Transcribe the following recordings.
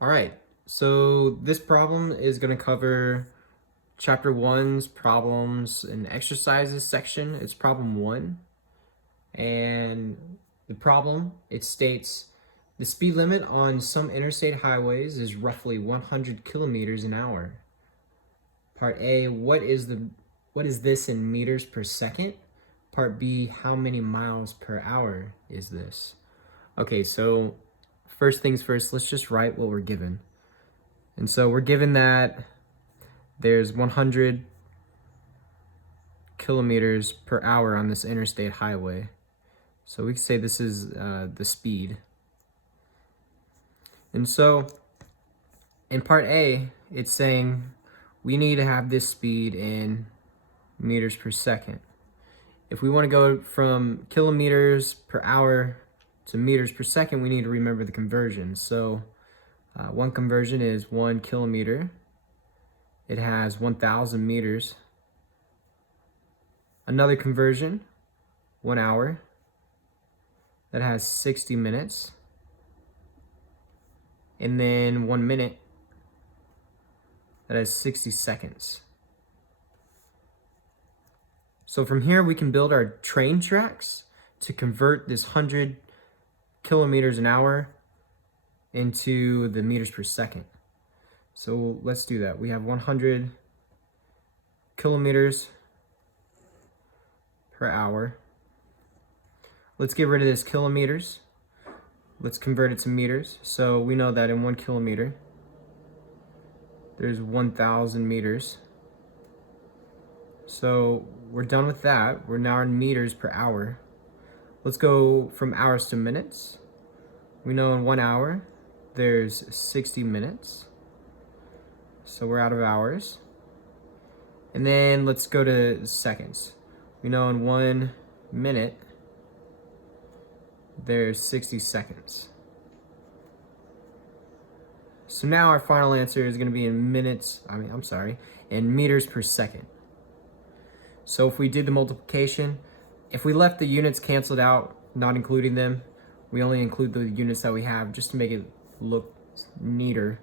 All right, so this problem is going to cover chapter 1's problems and exercises section. It's problem 1. And the problem, it states the speed limit on some interstate highways is roughly 100 kilometers an hour. Part A, what is this in meters per second? Part B, how many miles per hour is this? Okay, so first things first, let's just write what we're given. And so we're given that there's 100 kilometers per hour on this interstate highway. So we can say this is the speed. And so in part A, it's saying we need to have this speed in meters per second. If we want to go from kilometers per hour to meters per second, we need to remember the conversion. So one conversion is 1 kilometer. It has 1,000 meters. Another conversion, 1 hour. That has 60 minutes. And then 1 minute, that has 60 seconds. So from here, we can build our train tracks to convert this 100 kilometers an hour into the meters per second. So let's do that. We have 100 kilometers per hour. Let's get rid of this kilometers. Let's convert it to meters. So we know that in 1 kilometer, there's 1,000 meters. So we're done with that. We're now in meters per hour. Let's go from hours to minutes. We know in 1 hour, there's 60 minutes. So we're out of hours. And then let's go to seconds. We know in 1 minute, there's 60 seconds. So now our final answer is going to be in in meters per second. So if we did the multiplication, if we left the units canceled out, not including them, we only include the units that we have just to make it look neater.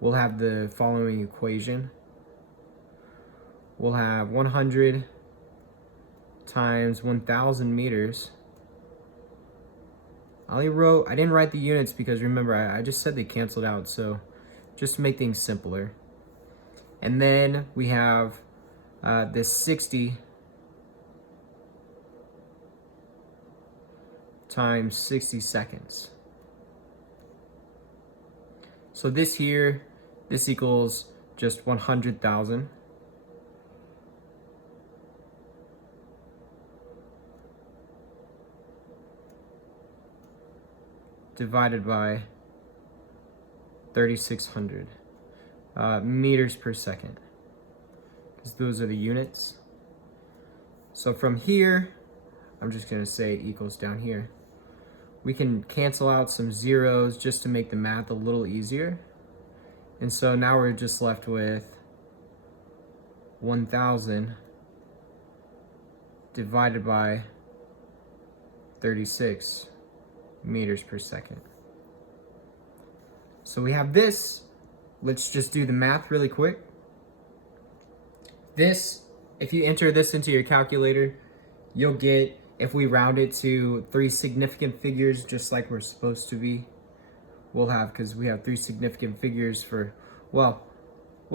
We'll have the following equation. We'll have 100 times 1,000 meters. I didn't write the units because remember, I just said they canceled out, so just to make things simpler. And then we have this 60 times 60 seconds. So this equals just 100,000. Divided by 3,600 meters per second, because those are the units. So from here, I'm just going to say equals down here. We can cancel out some zeros just to make the math a little easier. And so now we're just left with 1,000 divided by 36 meters per second. So we have this. Let's just do the math really quick. This, if you enter this into your calculator, you'll get, if we round it to 3 significant figures, just like we're supposed to be, because we have 3 significant figures we'll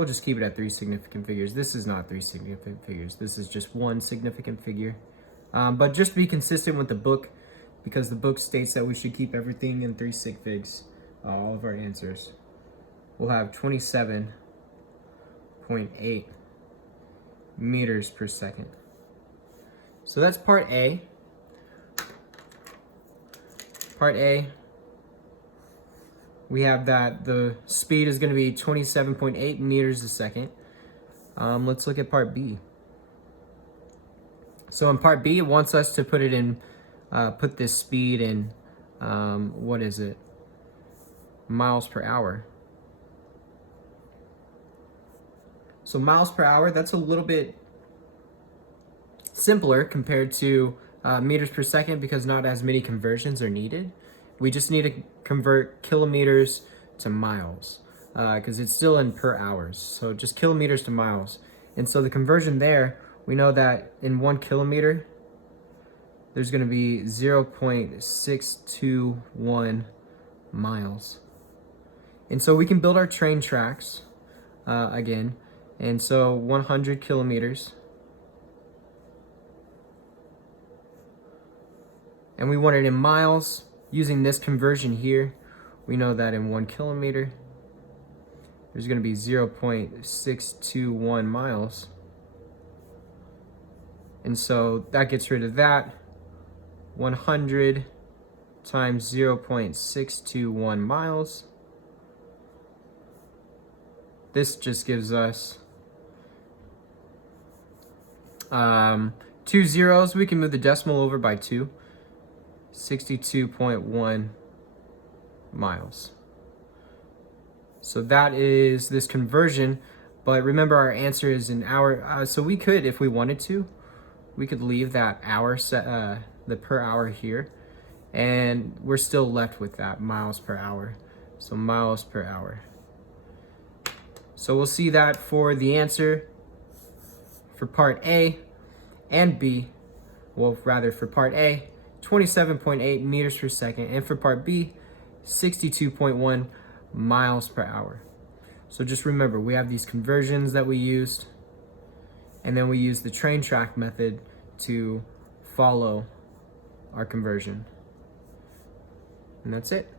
just keep it at 3 significant figures. This is not 3 significant figures. This is just 1 significant figure. But just to be consistent with the book, because the book states that we should keep everything in 3 sig figs, all of our answers. We'll have 27.8 meters per second. So that's part A. Part A, we have that the speed is going to be 27.8 meters a second. Let's look at part B. So in part B, it wants us to put this speed in, miles per hour. So miles per hour, that's a little bit simpler compared to meters per second because not as many conversions are needed. We just need to convert kilometers to miles, because it's still in per hours. So just kilometers to miles. And so the conversion there, we know that in 1 kilometer, there's going to be 0.621 miles. And so we can build our train tracks again. And so 100 kilometers. And we want it in miles. Using this conversion here, we know that in 1 kilometer, there's going to be 0.621 miles. And so that gets rid of that. 100 times 0.621 miles. This just gives us 2 zeros. We can move the decimal over by 2. 62.1 miles. So that is this conversion, but remember our answer is in hour. So we could, if we wanted to, we could leave that hour set, the per hour here, and we're still left with that miles per hour. So miles per hour. So we'll see that for the answer for part A and B. Well, rather for part A, 27.8 meters per second, and for part B, 62.1 miles per hour. So just remember, we have these conversions that we used, and then we use the train track method to follow our conversion. And that's it.